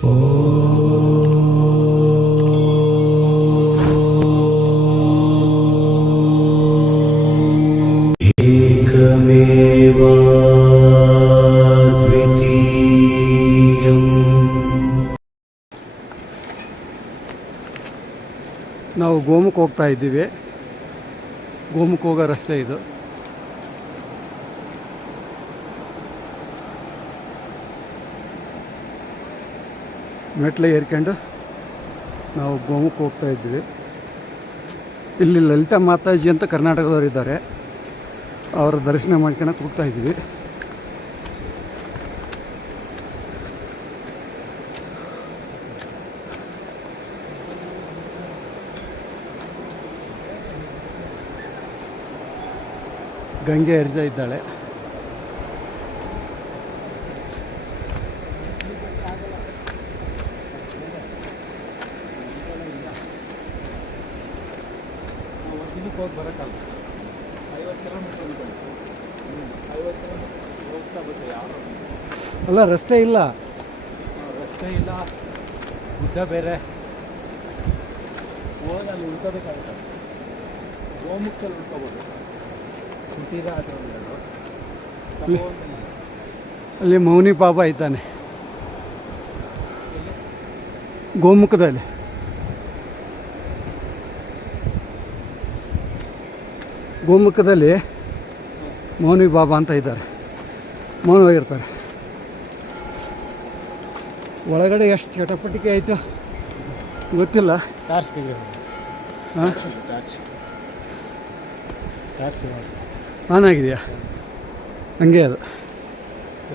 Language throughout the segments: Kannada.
ನಾವು ಗೋಮುಖ ಹೋಗ್ತಾ ಇದ್ದೀವಿ. ಗೋಮುಖ ಹೋಗೋ ರಸ್ತೆ ಇದು. ಮೆಟ್ಲು ಏರ್ಕೊಂಡು ನಾವು ಗೋಮುಖ ಹೋಗ್ತಾ ಇದ್ದೀವಿ. ಇಲ್ಲಿ ಲಲಿತಾ ಮಾತಾಜಿ ಅಂತ ಕರ್ನಾಟಕದವರು ಇದ್ದಾರೆ. ಅವರ ದರ್ಶನ ಮಾಡ್ಕೊಳಕ್ಕೆ ಹೋಗ್ತಾ ಇದ್ದೀವಿ. ಗಂಗೆ ಹರಿತಾ ಇದ್ದಾಳೆ. ಅಲ್ಲ, ರಸ್ತೆ ಇಲ್ಲ, ಉದ್ದ ಬೇರೆ. ಹೋದಲ್ಲಿ ಉಳ್ಕೋಬೇಕಾಗುತ್ತೆ. ಗೋಮುಖದಲ್ಲಿ ಉಳ್ಕೋಬೋದು. ಅಲ್ಲಿ ಮೌನಿ ಬಾಬಾ ಇದ್ದಾನೆ ಗೋಮುಖದಲ್ಲಿ. ಗೋಮುಖದಲ್ಲಿ ಮೌನಿ ಬಾಬಾ ಅಂತ ಇದ್ದಾರೆ. ಮೌನವಾಗಿರ್ತಾರೆ. ಒಳಗಡೆ ಎಷ್ಟು ಚಟಪಟಿಕೆ ಆಯಿತು ಗೊತ್ತಿಲ್ಲ. ಹಾಂ, ಆನ್ ಆಗಿದೆಯಾ? ಹಂಗೆ ಅದು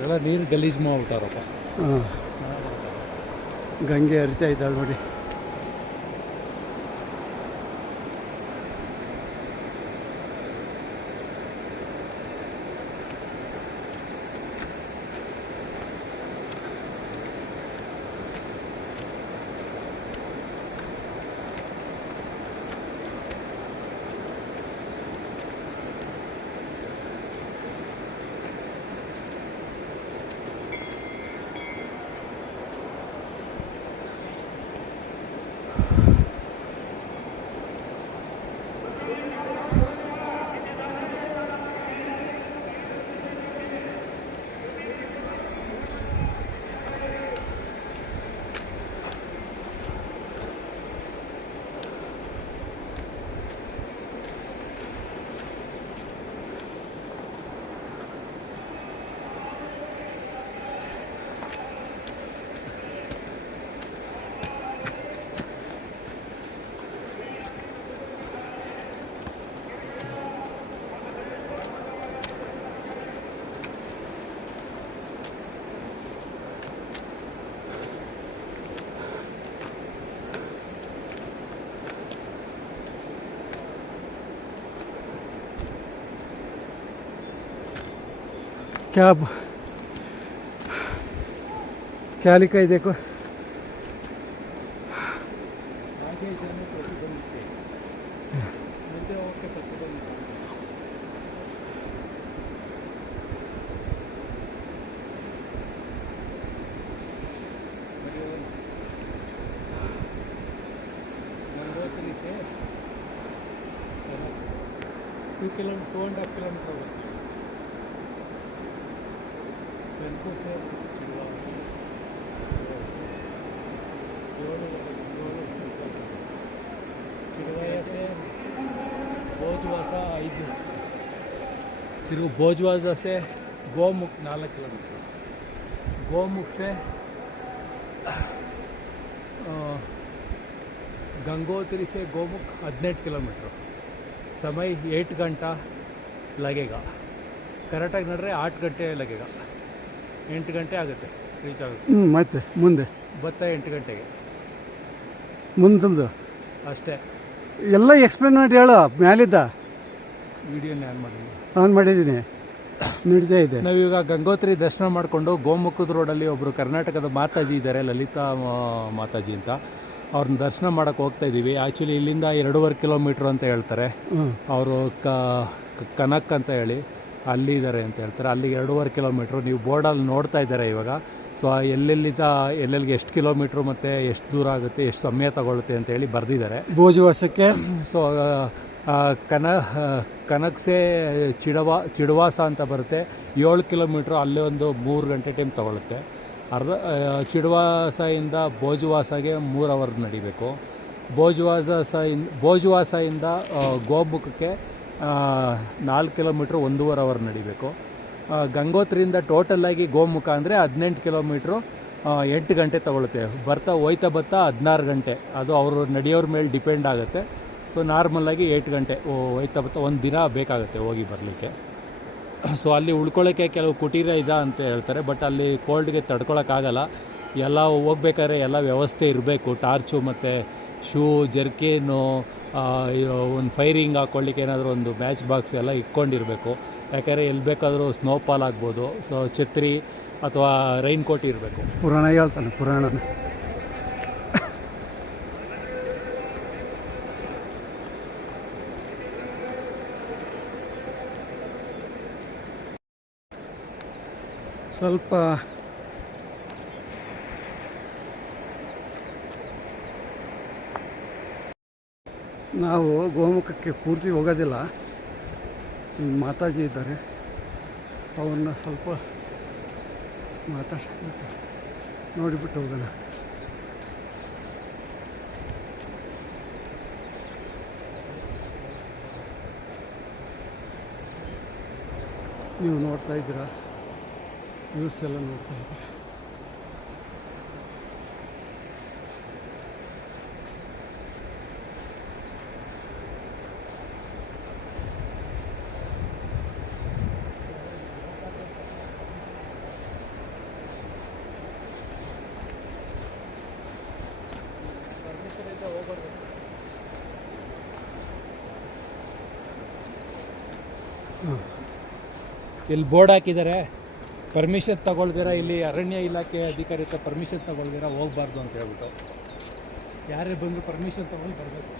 ಎಲ್ಲ ನೀರು ಗಲೀಜು ಮಾಡ್ಬಿಟ್ಟಾರಪ್ಪ. ಹಾಂ, ಗಂಗೆ ಹರಿತಾ ಇದ್ದಾಳೆ ನೋಡಿ. क्या लिखा है देखो. टू किलोमीटर 2.5 किलोमीटर होगा. से चिड़वाया से भोजवासा 5, फिर भोजवासा से गोमुख 4 किलोमीटर. गोमुख से गंगोत्री से गोमुख 18 किलोमीटर. समय 8 घंटा लगेगा. ಕರೆಕ್ಟಾಗಿ ನಡೆದ್ರೆ 8 ಗಂಟೆ लगेगा. 8 ಗಂಟೆ ಆಗುತ್ತೆ ರೀಚ್ ಆಗುತ್ತೆ. ಮತ್ತೆ ಮುಂದೆ ಬತ್ತ 8 ಗಂಟೆಗೆ ಮುಂದೊಂದು ಅಷ್ಟೇ. ಎಲ್ಲ ಎಕ್ಸ್ಪ್ಲೇನ್ ಮಾಡಿ ಹೇಳು. ಮ್ಯಾಲಿದ್ದ ವಿಡಿಯೋನ ಆನ್ ಮಾಡಿದ್ದೀನಿ, ನಡೀತಾ ಇದೆ. ನಾವೀಗ ಗಂಗೋತ್ರಿ ದರ್ಶನ ಮಾಡಿಕೊಂಡು ಗೋಮುಖದ ರೋಡಲ್ಲಿ ಒಬ್ಬರು ಕರ್ನಾಟಕದ ಮಾತಾಜಿ ಇದ್ದಾರೆ, ಲಲಿತಾ ಮಾತಾಜಿ ಅಂತ. ಅವ್ರನ್ನ ದರ್ಶನ ಮಾಡೋಕ್ಕೆ ಹೋಗ್ತಾ ಇದ್ದೀವಿ. ಆ್ಯಕ್ಚುಲಿ ಇಲ್ಲಿಂದ 2.5 ಕಿಲೋಮೀಟ್ರ್ ಅಂತ ಹೇಳ್ತಾರೆ ಅವರು. ಕನಕ್ ಅಂತ ಹೇಳಿ ಅಲ್ಲಿ ಇದ್ದಾರೆ ಅಂತ ಹೇಳ್ತಾರೆ. ಅಲ್ಲಿಗೆ 2.5 ಕಿಲೋಮೀಟ್ರು. ನೀವು ಬೋರ್ಡಲ್ಲಿ ನೋಡ್ತಾ ಇದ್ದಾರೆ ಇವಾಗ. ಸೊ ಎಲ್ಲೆಲ್ಲಿಗೆ ಎಷ್ಟು ಕಿಲೋಮೀಟ್ರು ಮತ್ತು ಎಷ್ಟು ದೂರ ಆಗುತ್ತೆ, ಎಷ್ಟು ಸಮಯ ತಗೊಳುತ್ತೆ ಅಂತೇಳಿ ಬರೆದಿದ್ದಾರೆ. ಭೋಜವಾಸಕ್ಕೆ ಸೊ ಕನಕ್ಸೆ ಚಿಡವಾಸ ಅಂತ ಬರುತ್ತೆ, 7 ಕಿಲೋಮೀಟ್ರು, ಅಲ್ಲೇ ಒಂದು 3 ಗಂಟೆ ಟೈಮ್ ತೊಗೊಳುತ್ತೆ. ಚಿಡವಾಸದಿಂದ ಭೋಜವಾಸಗೆ 3 ಅವರ್ ನಡಿಬೇಕು. ಭೋಜವಾಸದಿಂದ ಗೋಮುಖಕ್ಕೆ 4 ಕಿಲೋಮೀಟ್ರು 1.5 ಅವರ್ ನಡಿಬೇಕು. ಗಂಗೋತ್ರಿಯಿಂದ ಟೋಟಲಾಗಿ ಗೋಮುಖ ಅಂದರೆ 18 ಕಿಲೋಮೀಟ್ರು 8 ಗಂಟೆ ತೊಗೊಳುತ್ತೆ. ಹೋಯ್ತಾ 16 ಗಂಟೆ. ಅದು ಅವರು ನಡೆಯೋರ ಮೇಲೆ ಡಿಪೆಂಡ್ ಆಗುತ್ತೆ. ಸೊ ನಾರ್ಮಲಾಗಿ 8 ಗಂಟೆ ಹೋಯ್ತಾ ಒಂದು ದಿನ ಬೇಕಾಗುತ್ತೆ ಹೋಗಿ ಬರಲಿಕ್ಕೆ. ಸೊ ಅಲ್ಲಿ ಉಳ್ಕೊಳ್ಳೋಕ್ಕೆ ಕೆಲವು ಕುಟೀರ ಇದೆ ಅಂತ ಹೇಳ್ತಾರೆ, ಬಟ್ ಅಲ್ಲಿ ಕೋಲ್ಡ್ಗೆ ತಡ್ಕೊಳಕ್ಕಾಗಲ್ಲ. ಎಲ್ಲ ಹೋಗ್ಬೇಕಾದ್ರೆ ಎಲ್ಲ ವ್ಯವಸ್ಥೆ ಇರಬೇಕು. ಟಾರ್ಚು ಮತ್ತು ಶೂ, ಜರ್ಕಿನು, ಒಂದು ಫೈರಿಂಗ್ ಹಾಕ್ಕೊಳ್ಳಿಕ್ಕೆ ಏನಾದರೂ ಒಂದು ಮ್ಯಾಚ್ ಬಾಕ್ಸ್ ಎಲ್ಲ ಇಟ್ಕೊಂಡಿರಬೇಕು. ಯಾಕಂದರೆ ಎಲ್ಲಿ ಬೇಕಾದರೂ ಸ್ನೋಫಾಲ್ ಆಗ್ಬೋದು. ಸೊ ಛತ್ರಿ ಅಥವಾ ರೈನ್ ಕೋಟ್ ಇರಬೇಕು. ಪುರಾಣ ಹೇಳ್ತಾನೆ, ಪುರಾಣನ. ಸ್ವಲ್ಪ ನಾವು ಗೋಮುಖಕ್ಕೆ ಪೂರ್ತಿ ಹೋಗೋದಿಲ್ಲ. ಮಾತಾಜಿ ಇದ್ದಾರೆ, ಅವ್ರನ್ನ ಸ್ವಲ್ಪ ಮಾತಾಡ್ಸ್ಬಿಟ್ಟು ನೋಡಿಬಿಟ್ಟು ಹೋಗೋಣ. ನೀವು ನೋಡ್ತಾ ಇದ್ದೀರಾ, ವ್ಯೂಸ್ ಎಲ್ಲ ನೋಡ್ತಾ ಇದ್ದೀರಾ. ಇಲ್ಲಿ ಬೋರ್ಡ್ ಹಾಕಿದ್ದಾರೆ, ಪರ್ಮಿಷನ್ ತಗೊಳ್ದಿರ, ಇಲ್ಲಿ ಅರಣ್ಯ ಇಲಾಖೆ ಅಧಿಕಾರಿ ಹತ್ರ ಪರ್ಮಿಷನ್ ತಗೊಳ್ದಿರ ಹೋಗಬಾರ್ದು ಅಂತ ಹೇಳ್ಬಿಟ್ಟು. ಯಾರೇ ಬಂದು ಪರ್ಮಿಷನ್ ತಗೊಂಡು ಬರಬೇಕು.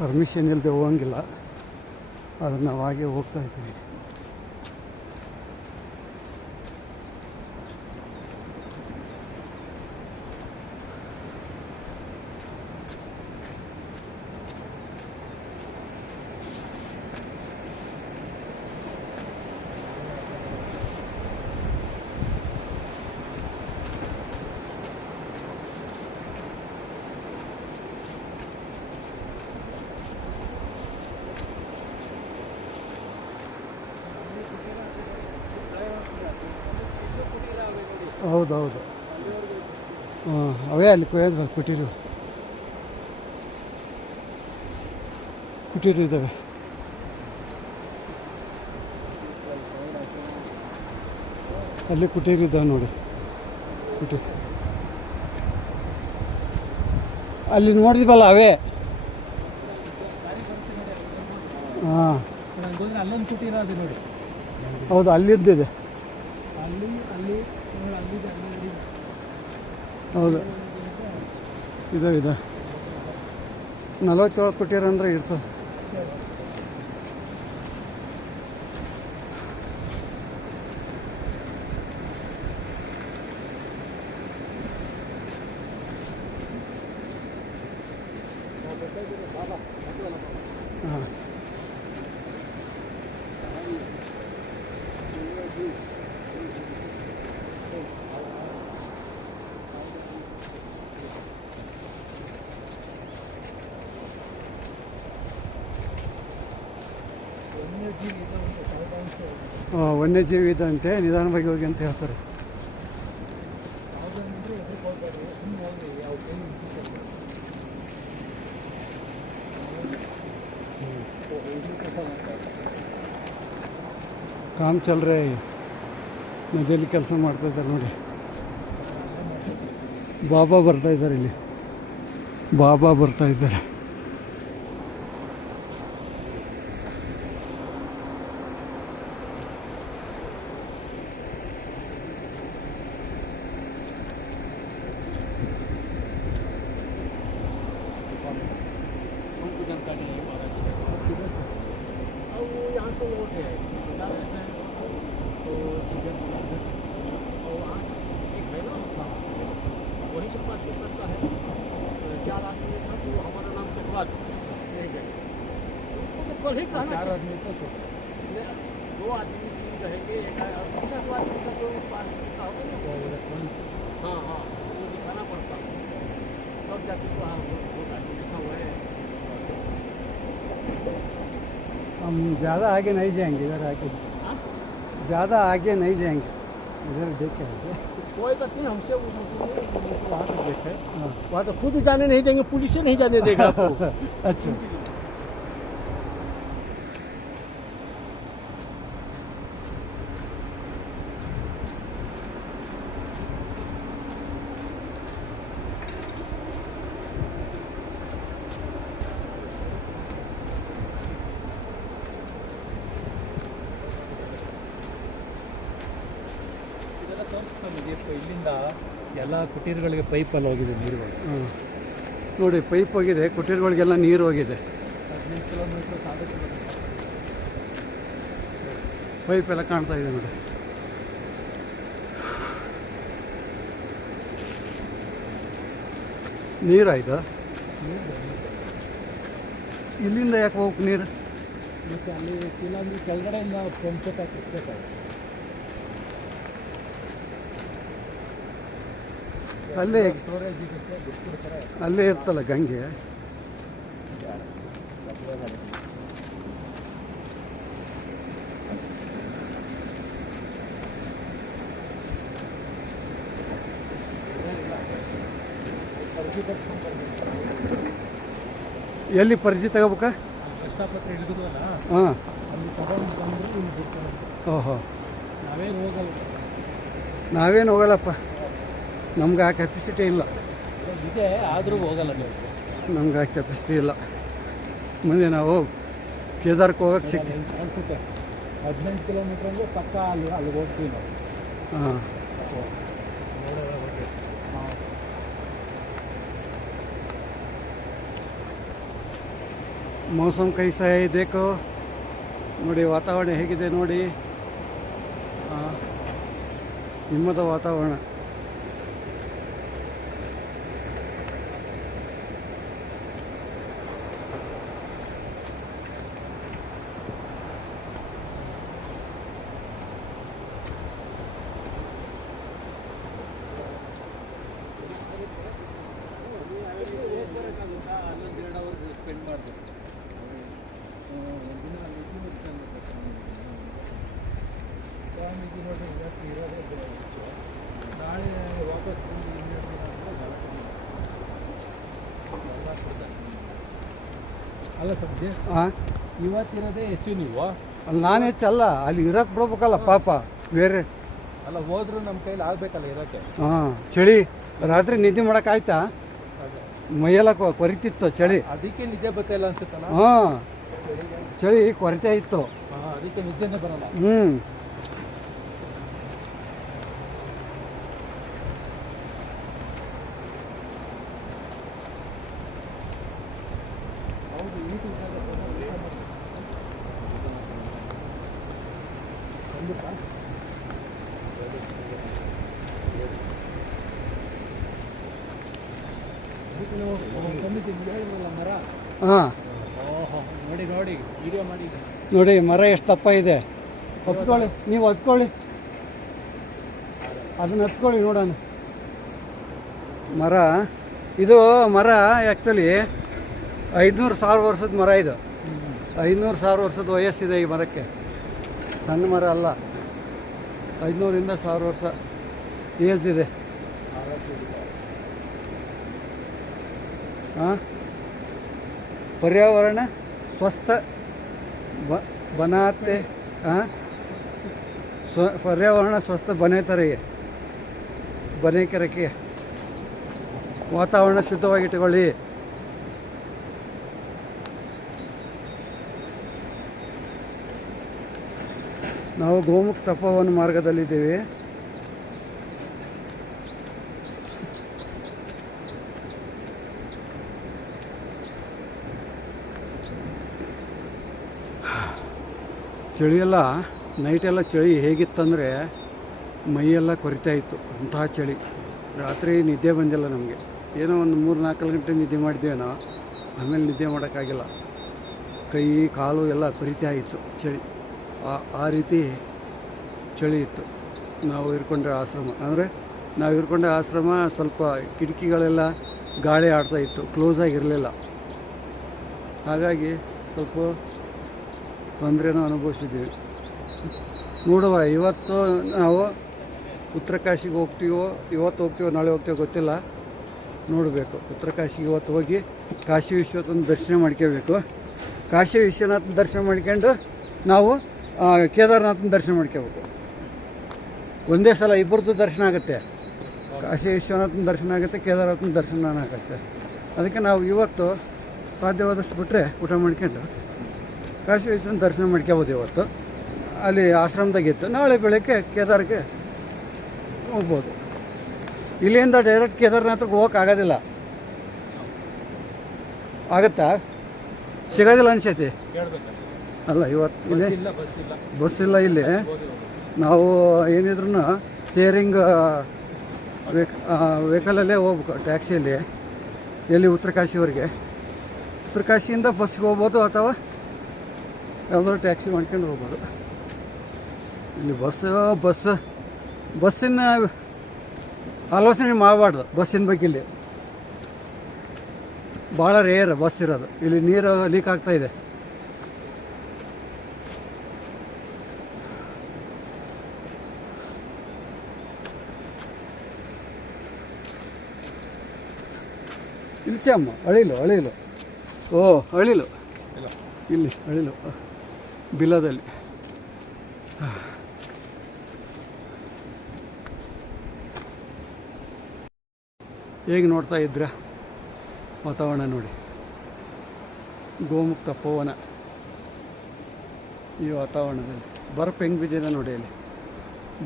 ಪರ್ಮಿಷನ್ ಇಲ್ಲದೆ ಹೋಗಂಗಿಲ್ಲ, ಅದನ್ನು ನಾವು ಹಾಗೆ ಹೋಗ್ತಾ ಇದ್ದೀವಿ. ಹೌದೌದು, ಅವೇ ಅಲ್ಲಿ ಕೊಯ್ಯೋದು ಕುಟೀರು ಇದ್ದಾವೆ. ಅಲ್ಲಿ ಕುಟೀರು ಇದ್ದಾವೆ ನೋಡಿ, ಕುಟೀರು ಅಲ್ಲಿ ನೋಡಿದ್ವಲ್ಲ ಅವೇ. ಹಾಂ ಅಲ್ಲೊಂದು ಕುಟೀರ ಅದು ನೋಡಿ. ಹೌದು, ಅಲ್ಲಿದ್ದಿದೆ. ಹೌದು, ಇದೆ 47 ಕುಟೀರ ಅಂದರೆ ಇರ್ತದೆ. ಹಾಂ, ವನ್ಯಜೀವಿ ಇದಂತೆ, ನಿಧಾನವಾಗಿ ಹೋಗಿ ಅಂತ ಹೇಳ್ತಾರೆ. काम चल रहे हैं। ನದಿಯಲ್ಲಿ ಕೆಲಸ ಮಾಡ್ತಾ ಇದ್ದಾರೆ ನೋಡಿ. ಬಾಬಾ ಬರ್ತಾ ಇದ್ದಾರೆ ಇಲ್ಲಿ, ಬಾಬಾ ಬರ್ತಾ ಇದ್ದಾರೆ. हम ज़्यादा आगे नहीं जाएंगे, इधर आके ज़्यादा आगे नहीं जाएंगे, इधर देख के आएंगे. कोई बात नहीं, हमसे वहाँ तक देखे, हाँ. वहाँ तो खुद जाने नहीं देंगे, पुलिस से नहीं जाने देगा आपको. अच्छा. ಇಲ್ಲಿಂದ ಎಲ್ಲ ಕುಟೀರಗಳಿಗೆ ಪೈಪಲ್ಲಿ ಹೋಗಿದೆ ನೀರುಗಳು. ನೋಡಿ, ಪೈಪ್ ಹೋಗಿದೆ, ಕುಟೀರಗಳಿಗೆಲ್ಲ ನೀರು ಹೋಗಿದೆ. 15 ಕಿಲೋಮೀಟ್ರ್ ಪೈಪ್ ಎಲ್ಲ ಕಾಣ್ತಾ ಇದೆ ನೋಡಿ. ನೀರಾಯ್ತಾ? ಇಲ್ಲಿಂದ ಯಾಕೆ ಹೋಗಕ್ಕೆ ನೀರು? ಮತ್ತು ಅಲ್ಲಿ ಇಲ್ಲಾಂದ್ರೆ ಕೆಳಗಡೆಯಿಂದ ಪಂಪ್ ಹಾಕಿಸ್ಬೇಕಾಗುತ್ತೆ. ಅಲ್ಲೇ ಸ್ಟೋರೇಜ್ ಇರುತ್ತೆ, ಬಿಟ್ಬಿಡ್ತಾರೆ. ಅಲ್ಲೇ ಇರ್ತಲ್ಲ ಗಂಗೆ. ಎಲ್ಲಿ ಪರಿಚಯ ತಗೋಬೇಕಾ? ಕಷ್ಟಪಟ್ಟು ಹಿಡಿದ್ವಲ್ಲ, ಹಾಂ, ಅಲ್ಲಿ ತಗೊಂಡು ಬಂದರೆ ಇಲ್ಲಿ ಬಿಡ್ತಾರೆ. ಓಹೋ, ನಾವೇನು ಹೋಗಲ್ಲ. ನಾವೇನು ಹೋಗಲ್ಲಪ್ಪ, ನಮ್ಗೆ ಆ ಕೆಪಾಸಿಟಿ ಇಲ್ಲ. ಇದೆ ಆದರೂ ಹೋಗಲ್ಲ ನೀವು. ನಮ್ಗೆ ಆ ಕೆಪಾಸಿಟಿ ಇಲ್ಲ. ಮುಂದೆ ನಾವು ಕೇದಾರಕ್ಕೆ ಹೋಗಕ್ಕೆ ಸಿಗ್ತೀವಿ. ಅನ್ಸುತ್ತೆ 15 ಕಿಲೋಮೀಟ್ರ್ ಅಂದರೆ ಪಕ್ಕ ಅಲ್ಲಿ ಹೋಗ್ತೀವಿ ನಾವು. ಹಾಂ, ಮೌಸಮ್ ಕೈಸಾ ಹೈ ದೇಖೋ. ನೋಡಿ ವಾತಾವರಣ ಹೇಗಿದೆ ನೋಡಿ, ಹಿಮದ ವಾತಾವರಣ. ನಾಳೆ ವಾಪಸ್ ಅಲ್ಲ ಸದ್ಯ ಹಾಂ, ಇವತ್ತಿರೋದೇ ಹೆಚ್ಚು ನೀವು. ಅಲ್ಲಿ ನಾನು ಹೆಚ್ಚಲ್ಲ, ಅಲ್ಲಿ ಇರೋಕ್ಕೆ ಬಿಡ್ಬೇಕಲ್ಲ ಪಾಪ ಬೇರೆ. ಅಲ್ಲ ಹೋದ್ರೂ ನಮ್ಮ ಕೈಲಿ ಆಗಬೇಕಲ್ಲ ಇರೋಕ್ಕೆ. ಹಾಂ, ಚಳಿ ರಾತ್ರಿ ನಿದ್ದೆ ಮಾಡೋಕ್ಕಾಯ್ತಾ? ಮೈಯೆಲ್ಲ ಕೊರಿತಿತ್ತು ಚಳಿ. ಅದಕ್ಕೆ ನಿದ್ದೆ ಬರ್ತಾಯಿಲ್ಲ ಅನ್ಸುತ್ತಲ್ಲ. ಹಾಂ, ಚಳಿ ಕೊರತೆ ಇತ್ತು. ಹಾಂ, ಅದಕ್ಕೆ ನಿದ್ದೆನೇ ಬರಲ್ಲ. ಹ್ಞೂ, ಹೌದು. ಮರ ಹಾಂ, ಓಹೋ, ನೋಡಿ ನೋಡಿ ವಿಡಿಯೋ ಮಾಡಿ ನೋಡಿ ಮರ ಎಷ್ಟು ದಪ್ಪ ಇದೆ. ಹತ್ಕೊಳ್ಳಿ, ನೀವು ಹತ್ಕೊಳ್ಳಿ, ಅದನ್ನ ಹತ್ಕೊಳ್ಳಿ ನೋಡೋಣ. ಮರ ಇದು ಮರ ಆ್ಯಕ್ಚುಲಿ 500,000 ವರ್ಷದ ಮರ ಇದು. 500,000 ವರ್ಷದ ವಯಸ್ಸಿದೆ ಈ ಮರಕ್ಕೆ. ಸಣ್ಣ ಮರ ಅಲ್ಲ, 500ರಿಂದ 1000 ವರ್ಷ ಏಜ್ ಇದೆ. ಹಾಂ, पर्यावरण स्वस्थ बनाते, हाँ, पर्यावरण स्वस्त ಬನೆ ಕೆರಕ್ಕೆ ವಾತಾವರಣ ಶುದ್ಧವಾಗಿಟ್ಟುಕೊಳ್ಳಿ. ನಾವು ಗೋಮುಖ ತಪೋವನ ಮಾರ್ಗದಲ್ಲಿದ್ದೀವಿ. ಚಳಿಯೆಲ್ಲ ನೈಟೆಲ್ಲ ಚಳಿ ಹೇಗಿತ್ತಂದರೆ ಮೈಯೆಲ್ಲ ಕೊರಿತಾ ಇತ್ತು, ಅಂತಹ ಚಳಿ. ರಾತ್ರಿ ನಿದ್ದೆ ಬಂದಿಲ್ಲ ನಮಗೆ. ಏನೋ ಒಂದು 3-4 ಗಂಟೆ ನಿದ್ದೆ ಮಾಡಿದ್ದೇನೋ, ಆಮೇಲೆ ನಿದ್ದೆ ಮಾಡೋಕ್ಕಾಗಿಲ್ಲ. ಕೈ ಕಾಲು ಎಲ್ಲ ಕೊರಿತಾ ಇತ್ತು ಚಳಿ. ಆ ರೀತಿ ಚಳಿ ಇತ್ತು. ನಾವು ಇರ್ಕೊಂಡ ಆಶ್ರಮ ಅಂದರೆ ನಾವು ಇರ್ಕೊಂಡ ಆಶ್ರಮ ಸ್ವಲ್ಪ ಕಿಟಕಿಗಳೆಲ್ಲ ಗಾಳಿ ಆಡ್ತಾ ಇತ್ತು, ಕ್ಲೋಸ್ ಆಗಿರಲಿಲ್ಲ. ಹಾಗಾಗಿ ಸ್ವಲ್ಪ ತೊಂದರೆನೂ ಅನುಭವಿಸಿದ್ದೀವಿ. ನೋಡುವ, ಇವತ್ತು ನಾವು ಉತ್ತರ ಕಾಶಿಗೆ ಇವತ್ತು ಹೋಗ್ತೀವೋ ನಾಳೆ ಹೋಗ್ತೀವೋ ಗೊತ್ತಿಲ್ಲ, ನೋಡಬೇಕು. ಉತ್ತರ ಕಾಶಿಗೆ ಇವತ್ತು ಹೋಗಿ ಕಾಶಿ ವಿಶ್ವನಾಥನ ದರ್ಶನ ಮಾಡ್ಕೋಬೇಕು. ಕಾಶಿ ವಿಶ್ವನಾಥನ ದರ್ಶನ ಮಾಡ್ಕೊಂಡು ನಾವು ಕೇದಾರನಾಥನ ದರ್ಶನ ಮಾಡ್ಕೋಬೇಕು. ಒಂದೇ ಸಲ ಇಬ್ಬರದ್ದು ದರ್ಶನ ಆಗುತ್ತೆ. ಕಾಶಿ ವಿಶ್ವನಾಥನ ದರ್ಶನ ಆಗುತ್ತೆ, ಕೇದಾರನಾಥನ ದರ್ಶನ ಆಗುತ್ತೆ. ಅದಕ್ಕೆ ನಾವು ಇವತ್ತು ಸಾಧ್ಯವಾದಷ್ಟು ಬಿಟ್ಟರೆ ಊಟ ಮಾಡ್ಕೊಂಡು ಕಾಶಿ ವಿಶ್ವನಾಥನ ದರ್ಶನ ಮಾಡ್ಕೋಬೋದು. ಇವತ್ತು ಅಲ್ಲಿ ಆಶ್ರಮದಾಗಿತ್ತು, ನಾಳೆ ಬೆಳಗ್ಗೆ ಕೇದಾರಕ್ಕೆ ಹೋಗ್ಬೋದು. ಇಲ್ಲಿಂದ ಡೈರೆಕ್ಟ್ ಕೇದಾರನಾಥಕ್ಕೆ ಹೋಗೋಕ್ಕಾಗೋದಿಲ್ಲ. ಆಗುತ್ತಾ? ಸಿಗೋದಿಲ್ಲ ಅನ್ಸೈತಿ ಅಲ್ಲ. ಇವತ್ತು ಇಲ್ಲಿ ಬಸ್ ಇಲ್ಲ. ಇಲ್ಲಿ ನಾವು ಏನಿದ್ರು ಶೇರಿಂಗ್ ವೆಹಿಕಲಲ್ಲೇ ಹೋಗ್ಬೇಕು, ಟ್ಯಾಕ್ಸಿಯಲ್ಲಿ. ಎಲ್ಲಿ? ಉತ್ತರ ಕಾಶಿವರೆಗೆ. ಉತ್ತರ ಕಾಶಿಯಿಂದ ಬಸ್ಸಿಗೆ ಹೋಗ್ಬೋದು ಅಥವಾ ಯಾವುದಾದ್ರು ಟ್ಯಾಕ್ಸಿ ಮಾಡ್ಕೊಂಡು ಹೋಗ್ಬೋದು. ಇಲ್ಲಿ ಬಸ್ಸಿನ ಆಲೋಚನೆ ಮಾಡಬಾರ್ದು. ಬಸ್ಸಿನ ಬಗ್ಗೆ ಇಲ್ಲಿ ಭಾಳ ರೇರ್ ಬಸ್ ಇರೋದು. ಇಲ್ಲಿ ನೀರು ಲೀಕ್ ಆಗ್ತಾ ಇದೆ. ಇಲ್ಚಮ್ಮ ಅಳಿಲು. ಓ, ಅಳಿಲು ಇಲ್ಲಿ, ಅಳಿಲು ಬಿಲ್ಲದಲ್ಲಿ. ಹೇಗೆ ನೋಡ್ತಾ ಇದ್ರ ವಾತಾವರಣ ನೋಡಿ. ಗೋಮುಖ ತಪೋವನ ಈ ವಾತಾವರಣದಲ್ಲಿ ಬರ್ಫ್ ಹೆಂಗೆ ಬಿದ್ದಿದೆ ನೋಡಿ. ಅಲ್ಲಿ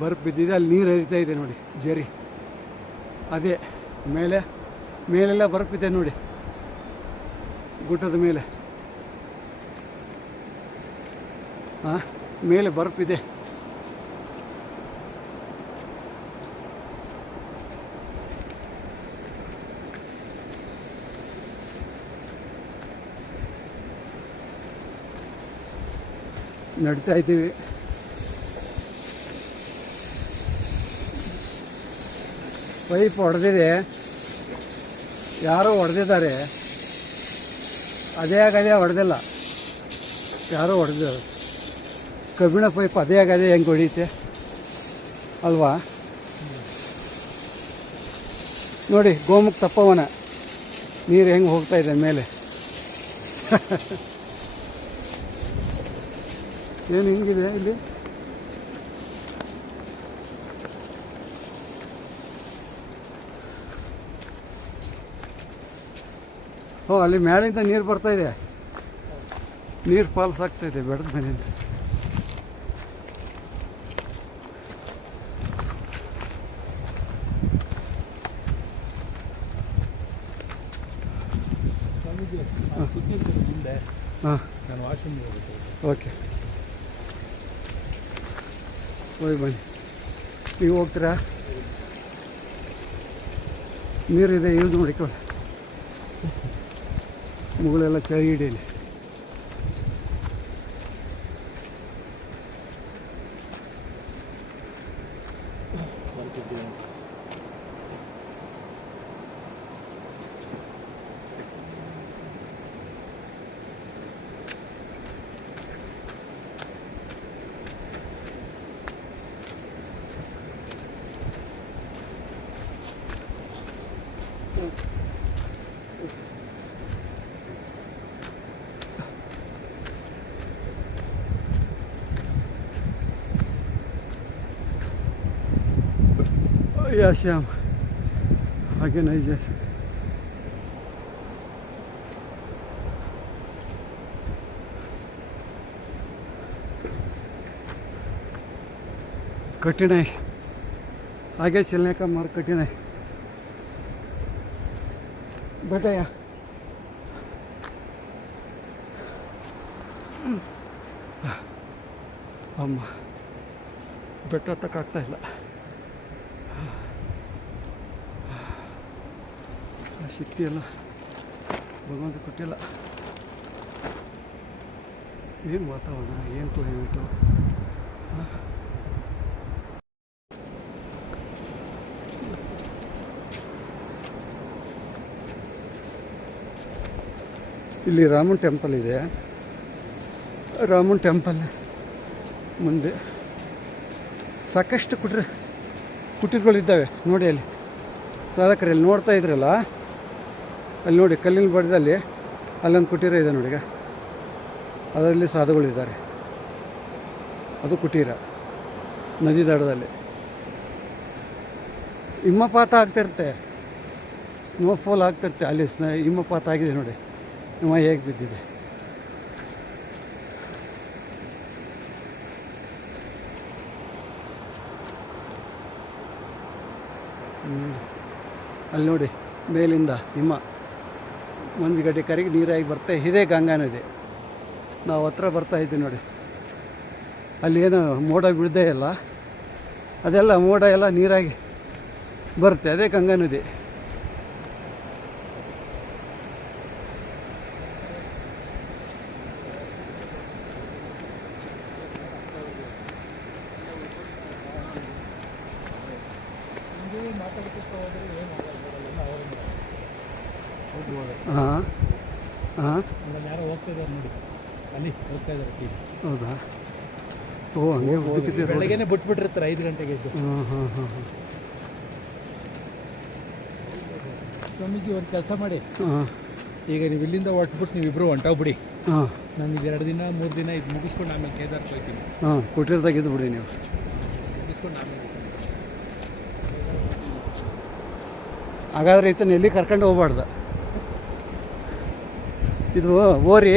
ಬರ್ಫ್ ಬಿದ್ದಿದೆ, ಅಲ್ಲಿ ನೀರು ಹರಿತಾ ಇದೆ ನೋಡಿ, ಜರಿ. ಅದೇ ಮೇಲೆಲ್ಲ ಬರ್ಫ್ ಇದೆ ನೋಡಿ, ಗುಡ್ಡದ ಮೇಲೆ. ಮೇಲೆ ಬರ್ಫ್ ಇದೆ. ನಡೀತಾ ಇದ್ದೀವಿ. ಪೈಪ್ ಹೊಡೆದಿದೆ, ಯಾರೋ ಹೊಡೆದಿದ್ದಾರೆ. ಅದೇ ಹೊಡೆದಿಲ್ಲ, ಯಾರೋ ಹೊಡೆದಿದ್ದಾರೆ. ಕಬ್ಬಿಣ ಪೈಪ್ ಅದೇ ಹೆಂಗೆ ಹೊಡೆಯುತ್ತೆ ಅಲ್ವಾ? ನೋಡಿ, ಗೋಮುಖ ತಪೋವನ ನೀರು ಹೆಂಗೆ ಹೋಗ್ತಾ ಇದೆ ಮೇಲೆ. ಏನು ಹಿಂಗಿದೆ ಇಲ್ಲಿ? ಅಲ್ಲಿ ಮೇಲಿಂದ ನೀರು ಬರ್ತಾ ಇದೆ, ನೀರು ಫಾಲ್ಸ್ ಆಗ್ತಾ ಇದೆ ಬೆಟ್ಟದ ಮೇಲಿಂದ. ಹಾಂ, ಓಕೆ, ಹೋಗಿ ಬನ್ನಿ. ನೀವು ಹೋಗ್ತೀರಾ? ನೀರಿದೆ, ಯೂಸ್ ಮಾಡಿಕೊಳ್ಳಿ. ಮುಗಳೆಲ್ಲ ಚಳಿ ಹಿಡೀಲಿ. जय श्याम, आगे नहीं जा सकते। कठिन है, आगे चलने का मार्ग कठिन है। बेटा ಅಮ್ಮ ಬೆಟ್ಟ ಹತ್ತಕ್ಕಾಗ್ತಾ ಇಲ್ಲ. ಆ ಶಕ್ತಿ ಎಲ್ಲ ಭಗವಂತ ಕೊಟ್ಟಿಲ್ಲ. ಏನು ವಾತಾವರಣ, ಏನು ಕ್ಲೈಮೇಟು. ಇಲ್ಲಿ ರಾಮನ್ ಟೆಂಪಲ್ ಇದೆ. ರಾಮನ್ ಟೆಂಪಲ್ ಮುಂದೆ ಸಾಕಷ್ಟು ಕುಟೀರಗಳಿದ್ದಾವೆ ನೋಡಿ. ಅಲ್ಲಿ ಸಾಧಕರಲ್ಲಿ ನೋಡ್ತಾ ಇದ್ರಲ್ಲ, ಅಲ್ಲಿ ನೋಡಿ ಕಲ್ಲಿನ ಬಡ್ದಲ್ಲಿ ಅಲ್ಲೊಂದು ಕುಟೀರ ಇದೆ ನೋಡಿ. ಈಗ ಅದರಲ್ಲಿ ಸಾಧುಗಳಿದ್ದಾರೆ, ಅದು ಕುಟೀರ ನದಿ ದಡದಲ್ಲಿ. ಹಿಮಪಾತ ಆಗ್ತಿರುತ್ತೆ, ಸ್ನೋಫಾಲ್ ಆಗ್ತಿರುತ್ತೆ. ಅಲ್ಲಿ ಹಿಮಪಾತ ಆಗಿದೆ ನೋಡಿ, ಹಿಮ ಹೇಗೆ ಬಿದ್ದಿದೆ. ಅಲ್ಲಿ ನೋಡಿ ಮೇಲಿಂದ ಹಿಮ ಮಂಜುಗಡ್ಡೆ ಕರಗಿ ನೀರಾಗಿ ಬರ್ತಾ ಇದೇ ಗಂಗಾ ನದಿ. ನಾವು ಹತ್ರ ಬರ್ತಾ ಇದ್ದೀವಿ ನೋಡಿ. ಅಲ್ಲಿ ಏನು ಮೋಡ ಬೀಳದೇ ಇಲ್ಲ, ಅದೆಲ್ಲ ಮೋಡ ಎಲ್ಲ ನೀರಾಗಿ ಬರುತ್ತೆ, ಅದೇ ಗಂಗಾ ನದಿ. ಹಾಂ ಹಾಂ, ಯಾರೋ ಹೋಗ್ತಾ ಇದ್ದಾರೆ ನೋಡಿ, ಅಲ್ಲಿ ಹೋಗ್ತಾ ಇದ್ದಾರೆ. ಹೌದಾ? ಓ ಹಂಗೆ ಬೆಳಗ್ಗೆನೆ ಬಿಟ್ಬಿಟ್ಟಿರ್ತಾರೆ 5 ಗಂಟೆಗೆ ಇದ್ದು. ಹಾಂ ಹಾಂ ಹಾಂ ಹಾಂ. ಸ್ವಾಮೀಜಿ ಒಂದು ಕೆಲಸ ಮಾಡಿ, ಹಾಂ, ಈಗ ನೀವು ಇಲ್ಲಿಂದ ಹೊಟ್ಬಿಟ್ಟು ನೀವಿಬ್ಬರು ಹೊಂಟೋಗ್ಬಿಡಿ. ಹಾಂ, ನನಗೆ 2 ದಿನ 3 ದಿನ ಇದು ಮುಗಿಸ್ಕೊಂಡು ಆಮೇಲೆ ಕೇದಾರ್ಗೆ ಹೋಗ್ತೀನಿ. ಹಾಂ, ಕುಟೀರದಾಗಿದ್ದು ಬಿಡಿ ನೀವು. ಮುಗಿಸ್ಕೊಂಡು ಆಮೇಲೆ ಹಾಗಾದ್ರೆ ಈತನ ಎಲ್ಲಿ ಕರ್ಕೊಂಡು ಹೋಗ್ಬಾರ್ದು. ಇದು ಓರಿ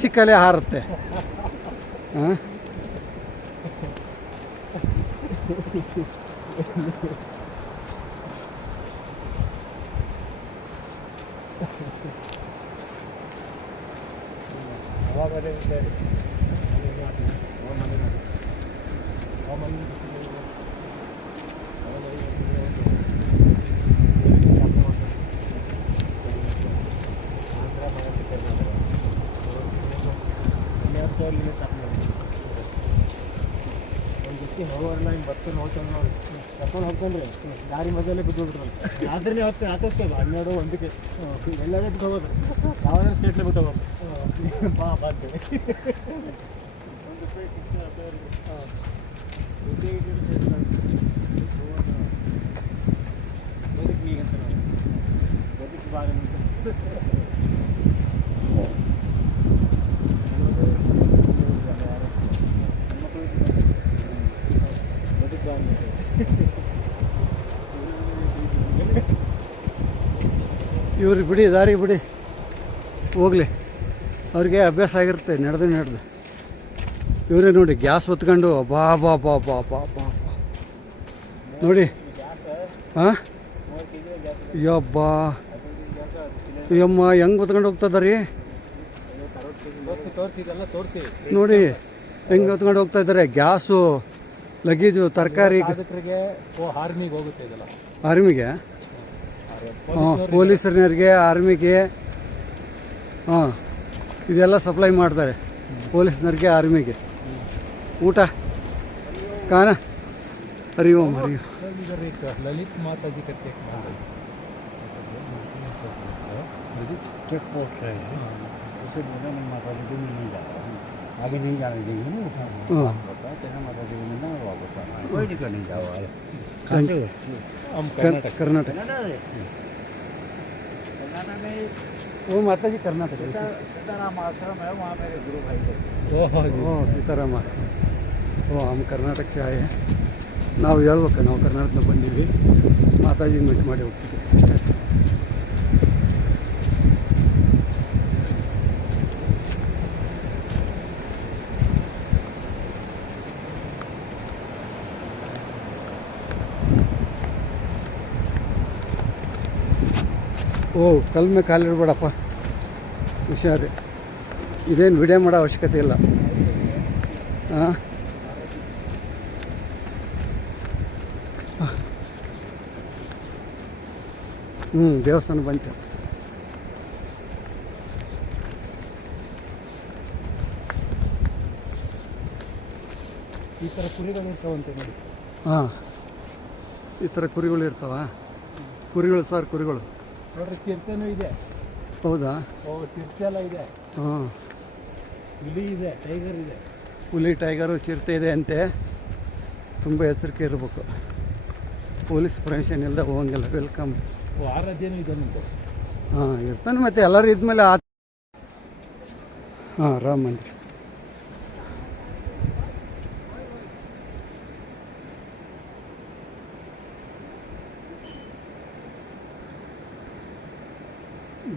ಸಿಕ್ಕಲ್ಲೇ ಹಾರುತ್ತೆ. ಹಾಂ, ಹೋಗೋಲ್ಲ ಹಿಂಗೆ ಬರ್ತೀನಿ ಹೋಗ್ತಾನೆ ನೋಡಿ, ಕರ್ಕೊಂಡು ಹೋಗ್ತಾನೆ ದಾರಿ ಮಧ್ಯಲ್ಲೇ ಬಿದ್ದುಬಿಟ್ರು. ರಾತ್ರಿನೇ ಹೊತ್ತು ಆತಕ್ಕೆ 12 1ಕ್ಕೆ ಎಲ್ಲರೂ ಬಿಟ್ಟು ಹೋಗೋದು, ಯಾವಾಗಾದ್ರೂ ಸ್ಟೇಟ್ಲೇ ಬಿಟ್ಟು ಹೋಗೋದು. ಬಾ ಅಂತೇಳಿ ಬದುಕು ನೀಗಂತ ಬದುಕು ಬಾಗ ಇವ್ರಿಗೆ ಬಿಡಿ, ದಾರಿ ಬಿಡಿ, ಹೋಗಲಿ. ಅವ್ರಿಗೆ ಅಭ್ಯಾಸ ಆಗಿರುತ್ತೆ ನಡೆದು. ಇವರೇ ನೋಡಿ ಗ್ಯಾಸ್ ಹೊತ್ಕೊಂಡು ಬಾ ಬಾ ಬಾ ಬಾ ಬಾ ಬಾ ಬಾ ನೋಡಿ. ಹಾಂ, ಯಬ್ಬಾ ಯಮ್ಮ ಹೆಂಗೆ ಹೊತ್ಕೊಂಡು ಹೋಗ್ತದ ರೀ ನೋಡಿ, ಹೆಂಗೆ ಹೊತ್ಕೊಂಡು ಹೋಗ್ತಾ ಇದ್ದಾರೆ. ಗ್ಯಾಸು, ಲಗೇಜು, ತರಕಾರಿ. ಆರ್ಮಿಗೆ ಹೋಗುತ್ತೆ ಇದೆಲ್ಲ, ಆರ್ಮಿಗೆ, ಪೊಲೀಸರಿಗೆ, ಆರ್ಮಿಗೆ, ಹಾಂ, ಇದೆಲ್ಲ ಸಪ್ಲೈ ಮಾಡ್ತಾರೆ. ಪೊಲೀಸ್ನವ್ರಿಗೆ, ಆರ್ಮಿಗೆ ಊಟ ಕಾನ. ಹರಿ ಓಂ ಹರಿ ಓಂ. ललित माता जी करके चेक पोस्ट है, उसे बोला नहीं माता जी को नहीं जा रहा, आगे नहीं जाने देंगे ना। बता तेरा माता जी को मिलना और वापस आना, कोई दिक्कत नहीं जाओ। कहाँ से हम कर्नाटक। कर्नाटक में वो माता जी कर्नाटक सीताराम आश्रम है, वहाँ मेरे गुरु भाई थे। ओह सीताराम आश्रम। वो हम कर्नाटक से आए हैं। ನಾವು ಹೇಳ್ಬೇಕು, ನಾವು ಕರ್ನಾಟಕದಿಂದ ಬಂದೀವಿ, ಮಾತಾಜಿ ಮೀಟ್ ಮಾಡಿ ಹೋಗ್ತೀವಿ ಅಷ್ಟೇ. ಓ ಕಲ್ ಮೇಲೆ ಕಾಲಿಡ್ಬೇಡಪ್ಪ, ಹುಷಾರಿ. ಇದೇನು ವಿಡಿಯೋ ಮಾಡೋ ಅವಶ್ಯಕತೆ ಇಲ್ಲ. ಹಾಂ ದೇವಸ್ಥಾನ ಬಂತು. ಈ ಥರ ಕುರಿಗಳು ಇರ್ತಾವಂತೆ ನೋಡಿ. ಹಾಂ, ಈ ಥರ ಕುರಿಗಳು ಇರ್ತಾವ. ಕುರಿಗಳು ಸರ್, ಕುರಿಗಳು ನೋಡ್ರಿ, ಚಿರತೆನೂ ಇದೆ. ಹೌದಾ? ಚಿರತೆ ಎಲ್ಲ ಇದೆ. ಹಾಂ, ಹುಲಿ ಇದೆ, ಟೈಗರ್ ಇದೆ. ಹುಲಿ, ಟೈಗರು, ಚಿರತೆ ಇದೆ ಅಂತೆ. ತುಂಬ ಎಚ್ಚರಿಕೆ ಇರಬೇಕು. ಪೊಲೀಸ್ ಪರ್ಮಿಷನ್ ಇಲ್ಲದೆ ಹೋಗಂಗಿಲ್ಲ. ವೆಲ್ಕಮ್. ಆರಾಧ್ಯನೂ ಇದೆ ನಿಮ್ಮದು. ಹಾಂ, ಇರ್ತಾನೆ. ಮತ್ತು ಎಲ್ಲರೂ ಇದ್ಮೇಲೆ ಹಾಂ, ರಾಮ ಮಂದಿರ.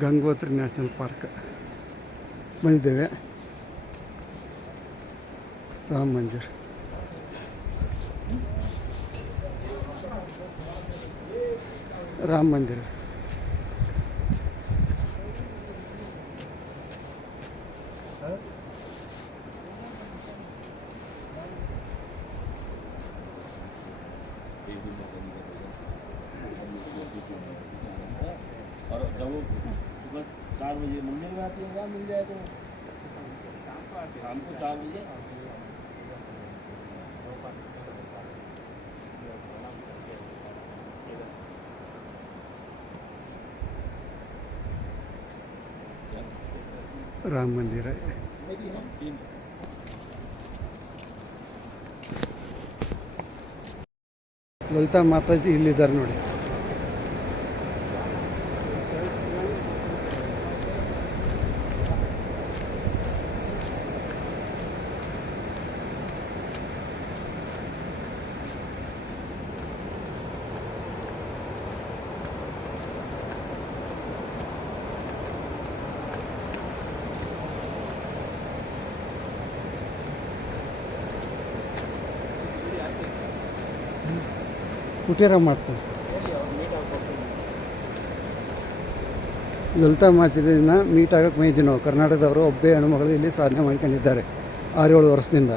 ಗಂಗೋತ್ರಿ ನ್ಯಾಷನಲ್ ಪಾರ್ಕ್ ಬಂದಿದ್ದೇವೆ. ರಾಮ ಮಂದಿರ. ರಾಮ ಮಂದಿರ. और जब वो सुबह 4 बजे मंदिर में आती है, वहाँ मिल जाए तो शाम को 4 बजे। ರಾಮ ಮಂದಿರ. ಲಲಿತಾ ಮಾತಾಜಿ ಇಲ್ಲಿದ್ದಾರೆ ನೋಡಿ. ಕುಟೀರ ಮಾಡ್ತಾರೆ. ಲಲಿತಾ ಮಸೀದಿನ ಮೀಟ್ ಆಗೋಕ್ಕೆ ಬಂದಿದ್ದೀವಿ ನಾವು. ಕರ್ನಾಟಕದವರು ಒಬ್ಬೇ ಹೆಣ್ಮಗಳು ಇಲ್ಲಿ ಸಾಧನೆ ಮಾಡ್ಕೊಂಡಿದ್ದಾರೆ 6-7 ವರ್ಷದಿಂದ.